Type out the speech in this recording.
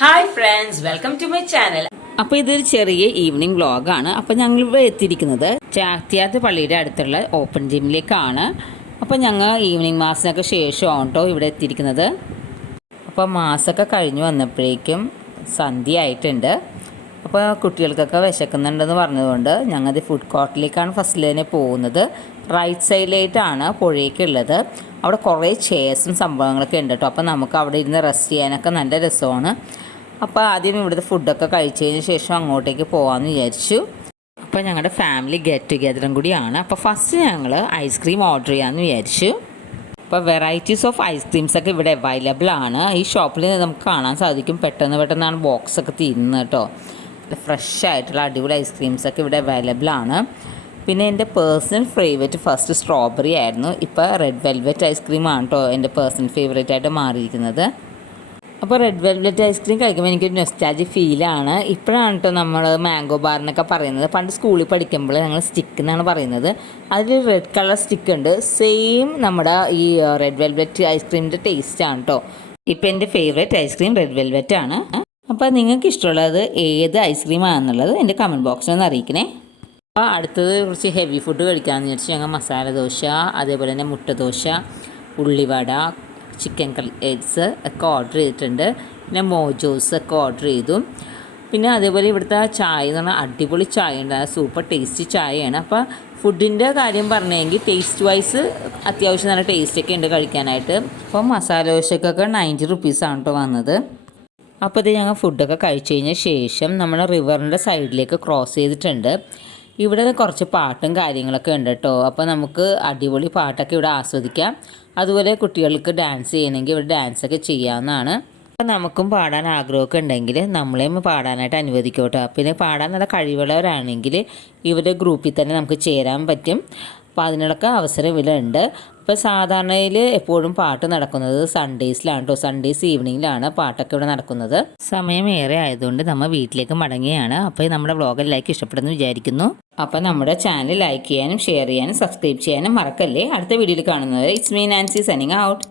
Hi friends, welcome to my channel. അപ്പോൾ ഇതൊരു ചെറിയ ഈവനിങ് വ്ളോഗാണ്. അപ്പോൾ ഞങ്ങൾ ഇവിടെ എത്തിയിരിക്കുന്നത് ചാക്യാത്ത് പള്ളിയുടെ അടുത്തുള്ള ഓപ്പൺ ജിമ്മിലേക്കാണ്. അപ്പോൾ ഞങ്ങൾ ഈവനിങ് മാസിനൊക്കെ ശേഷമാണ് കേട്ടോ ഇവിടെ എത്തിയിരിക്കുന്നത്. അപ്പോൾ മാസമൊക്കെ കഴിഞ്ഞ് വന്നപ്പോഴേക്കും സന്ധ്യ ആയിട്ടുണ്ട്. അപ്പോൾ കുട്ടികൾക്കൊക്കെ വിശക്കുന്നുണ്ടെന്ന് പറഞ്ഞതുകൊണ്ട് ഞങ്ങൾ ഫുഡ് കോർട്ടിലേക്കാണ് ഫസ്റ്റിൽ തന്നെ പോകുന്നത്. റൈറ്റ് സൈഡിലായിട്ടാണ് പുഴയ്ക്കുള്ളത്. അവിടെ കുറേ ചെയർസും സംഭവങ്ങളൊക്കെ ഉണ്ട് കേട്ടോ. അപ്പോൾ നമുക്ക് അവിടെ ഇരുന്ന് റെസ്റ്റ് ചെയ്യാനൊക്കെ നല്ല രസമാണ്. അപ്പോൾ ആദ്യം ഇവിടുത്തെ ഫുഡൊക്കെ കഴിച്ചതിന് ശേഷം അങ്ങോട്ടേക്ക് പോകാമെന്ന് വിചാരിച്ചു. അപ്പോൾ ഞങ്ങളുടെ ഫാമിലി ഗെറ്റ് ടുഗെദറും കൂടിയാണ്. അപ്പോൾ ഫസ്റ്റ് ഞങ്ങൾ ഐസ്ക്രീം ഓർഡർ ചെയ്യാമെന്ന് വിചാരിച്ചു. അപ്പോൾ വെറൈറ്റീസ് ഓഫ് ഐസ്ക്രീംസൊക്കെ ഇവിടെ അവൈലബിൾ ആണ്. ഈ ഷോപ്പിൽ നമുക്ക് കാണാൻ സാധിക്കും. പെട്ടെന്നാണ് ബോക്സൊക്കെ തീരുന്നത് കേട്ടോ. ഫ്രഷ് ആയിട്ടുള്ള അടിപൊളി ഐസ്ക്രീംസൊക്കെ ഇവിടെ അവൈലബിൾ ആണ്. പിന്നെ എൻ്റെ പേഴ്സണൽ ഫേവറേറ്റ് ഫസ്റ്റ് സ്ട്രോബെറി ആയിരുന്നു. ഇപ്പോൾ റെഡ് വെൽവെറ്റ് ഐസ്ക്രീമാണ് കേട്ടോ എൻ്റെ പേഴ്സണൽ ഫേവറേറ്റ് ആയിട്ട് മാറിയിരിക്കുന്നത്. അപ്പോൾ റെഡ് വെൽവെറ്റ് ഐസ്ക്രീം കഴിക്കുമ്പോൾ എനിക്കൊരു നൊസ്റ്റാൾജിക് ഫീലാണ്. ഇപ്പോഴാണ് കേട്ടോ നമ്മൾ മാംഗോ ബാറിനൊക്കെ പറയുന്നത്. പണ്ട് സ്കൂളിൽ പഠിക്കുമ്പോൾ ഞങ്ങൾ സ്റ്റിക്ക് എന്നാണ് പറയുന്നത്. അതിൽ റെഡ് കളർ സ്റ്റിക്ക് ഉണ്ട്. സെയിം നമ്മുടെ ഈ റെഡ് വെൽവെറ്റ് ഐസ്ക്രീമിൻ്റെ ടേസ്റ്റാണ് കേട്ടോ. ഇപ്പോൾ എൻ്റെ ഫേവറേറ്റ് ഐസ്ക്രീം റെഡ് വെൽവെറ്റ് ആണ്. അപ്പോൾ നിങ്ങൾക്ക് ഇഷ്ടമുള്ളത് ഏത് ഐസ്ക്രീമാണെന്നുള്ളത് എൻ്റെ കമൻറ്റ് ബോക്സിൽ ഒന്ന് അറിയിക്കണേ. അപ്പോൾ അടുത്തത് കുറച്ച് ഹെവി ഫുഡ് കഴിക്കാമെന്ന് വിചാരിച്ചു. ഞങ്ങൾ മസാല ദോശ, അതേപോലെ തന്നെ മുട്ട ദോശ, ഉള്ളിവട, ചിക്കൻ കട്ട്ലേറ്റ്സ് ഒക്കെ ഓർഡർ ചെയ്തിട്ടുണ്ട്. പിന്നെ മോജോസ് ഒക്കെ ഓർഡർ ചെയ്തു. പിന്നെ അതേപോലെ ഇവിടുത്തെ ചായ എന്ന് പറഞ്ഞാൽ അടിപൊളി ചായ ഉണ്ട്. സൂപ്പർ ടേസ്റ്റി ചായയാണ്. അപ്പോൾ ഫുഡിൻ്റെ കാര്യം പറഞ്ഞെങ്കിൽ ടേസ്റ്റ് വൈസ് അത്യാവശ്യം നല്ല ടേസ്റ്റൊക്കെ ഉണ്ട് കഴിക്കാനായിട്ട്. അപ്പോൾ മസാല ദോശക്കൊക്കെ 90 റുപ്പീസാണ് കേട്ടോ വന്നത്. അപ്പോൾ ഇത് ഞങ്ങൾ ഫുഡൊക്കെ കഴിച്ച് കഴിഞ്ഞ ശേഷം നമ്മൾ റിവറിൻ്റെ സൈഡിലേക്ക് ക്രോസ് ചെയ്തിട്ടുണ്ട്. ഇവിടെ കുറച്ച് പാട്ടും കാര്യങ്ങളൊക്കെ ഉണ്ട് കേട്ടോ. അപ്പോൾ നമുക്ക് അടിപൊളി പാട്ടൊക്കെ ഇവിടെ ആസ്വദിക്കാം. അതുപോലെ കുട്ടികൾക്ക് ഡാൻസ് ചെയ്യണമെങ്കിൽ ഇവിടെ ഡാൻസൊക്കെ ചെയ്യാവുന്നതാണ്. അപ്പോൾ നമുക്കും പാടാൻ ആഗ്രഹമൊക്കെ ഉണ്ടെങ്കിൽ നമ്മളെയും പാടാനായിട്ട് അനുവദിക്കും കേട്ടോ. പിന്നെ പാടാൻ നല്ല കഴിവുള്ളവരാണെങ്കിൽ ഇവരുടെ ഗ്രൂപ്പിൽ തന്നെ നമുക്ക് ചേരാൻ പറ്റും. അപ്പോൾ അതിനൊക്കെ അവസരം ഇവിടെ ഉണ്ട്. ഇപ്പോൾ സാധാരണയിൽ എപ്പോഴും പാട്ട് നടക്കുന്നത് സൺഡേസിലാണ് കേട്ടോ. സൺഡേസ് ഈവനിങ്ങിലാണ് പാട്ടൊക്കെ ഇവിടെ നടക്കുന്നത്. സമയം ഏറെ ആയതുകൊണ്ട് നമ്മൾ വീട്ടിലേക്ക് മടങ്ങുകയാണ്. അപ്പോൾ നമ്മുടെ വ്ളോഗ് എല്ലാവർക്കും ഇഷ്ടപ്പെടുന്നു വിചാരിക്കുന്നു. അപ്പോൾ നമ്മുടെ ചാനൽ ലൈക്ക് ചെയ്യാനും ഷെയർ ചെയ്യാനും സബ്സ്ക്രൈബ് ചെയ്യാനും മറക്കല്ലേ. അടുത്ത വീഡിയോയിൽ കാണുന്നത് it's me Nancy signing out.